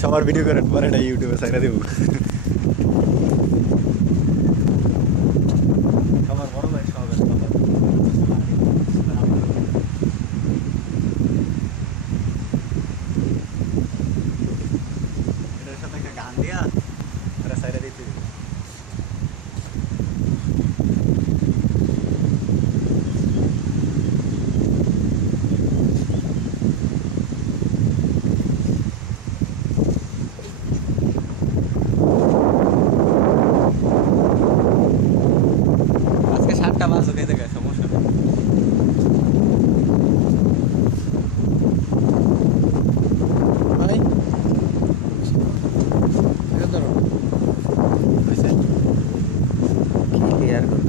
সবার ভিডিও করেন পরে এটা ইউটিউবে ছাইড়া দেব। সবার বড় ভাই সবার এটার সাথে একটা গান দিয়া ওরা ছাইড়া দিতে দিবে। আজকে 7টা মাছ ওকে দেখে সমস্যা নেই। ভাই এটা ধরো হয়েছে ক্লিয়ার করতে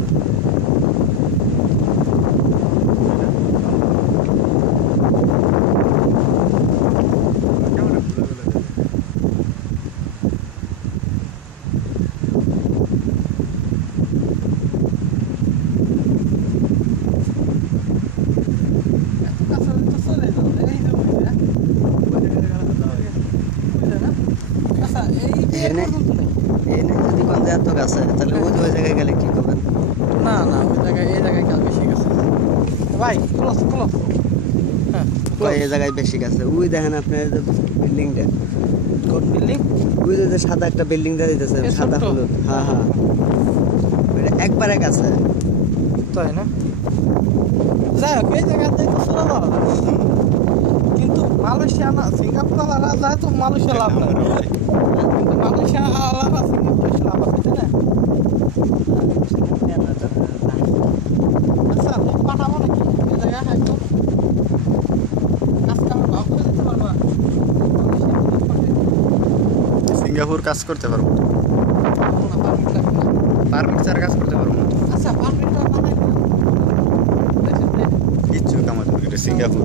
এনে এনে যদি কোন এত গাছ আছে তাহলে ওই জায়গায় গেলে কি করবেন? না না ওই জায়গায় এই জায়গায় কাজ বেশি গেছে ভাই ক্লোজ ক্লোজ হ্যাঁ এই জায়গায় বেশি গাছ আছে। ওই দেখেন আপনার বিল্ডিংটা, কোন বিল্ডিং ওই যে সাদা একটা বিল্ডিং দেখা যাচ্ছে এই সাদা ছোট্ট? হলুদ। হ্যাঁ হ্যাঁ ওইটা একবারে গাছে। তাই না যাই হোক এই জায়গাতে তো চলে যাওয়া যায়। কিন্তু মালয়েশিয়া না সিঙ্গাপুর আলাদা যায় তো মালয়েশিয়া লাভ নাই কিন্তু মালয়েশিয়া আলাদা সিঙ্গাপুর লাভ আছে তাই না আচ্ছা পাঠাবো নাকি এই জায়গায় একদম কাজ কামের ভাব করে দিতে পারবা সিঙ্গাপুর কাজ করতে পারবো না পারমিট লাগবে না পারমিট ছাড়া কাজ করতে পারবো না। আচ্ছা পারমিটটা বানাই না কিচ্ছু কামাতে পারবো না, এটা সিঙ্গাপুর।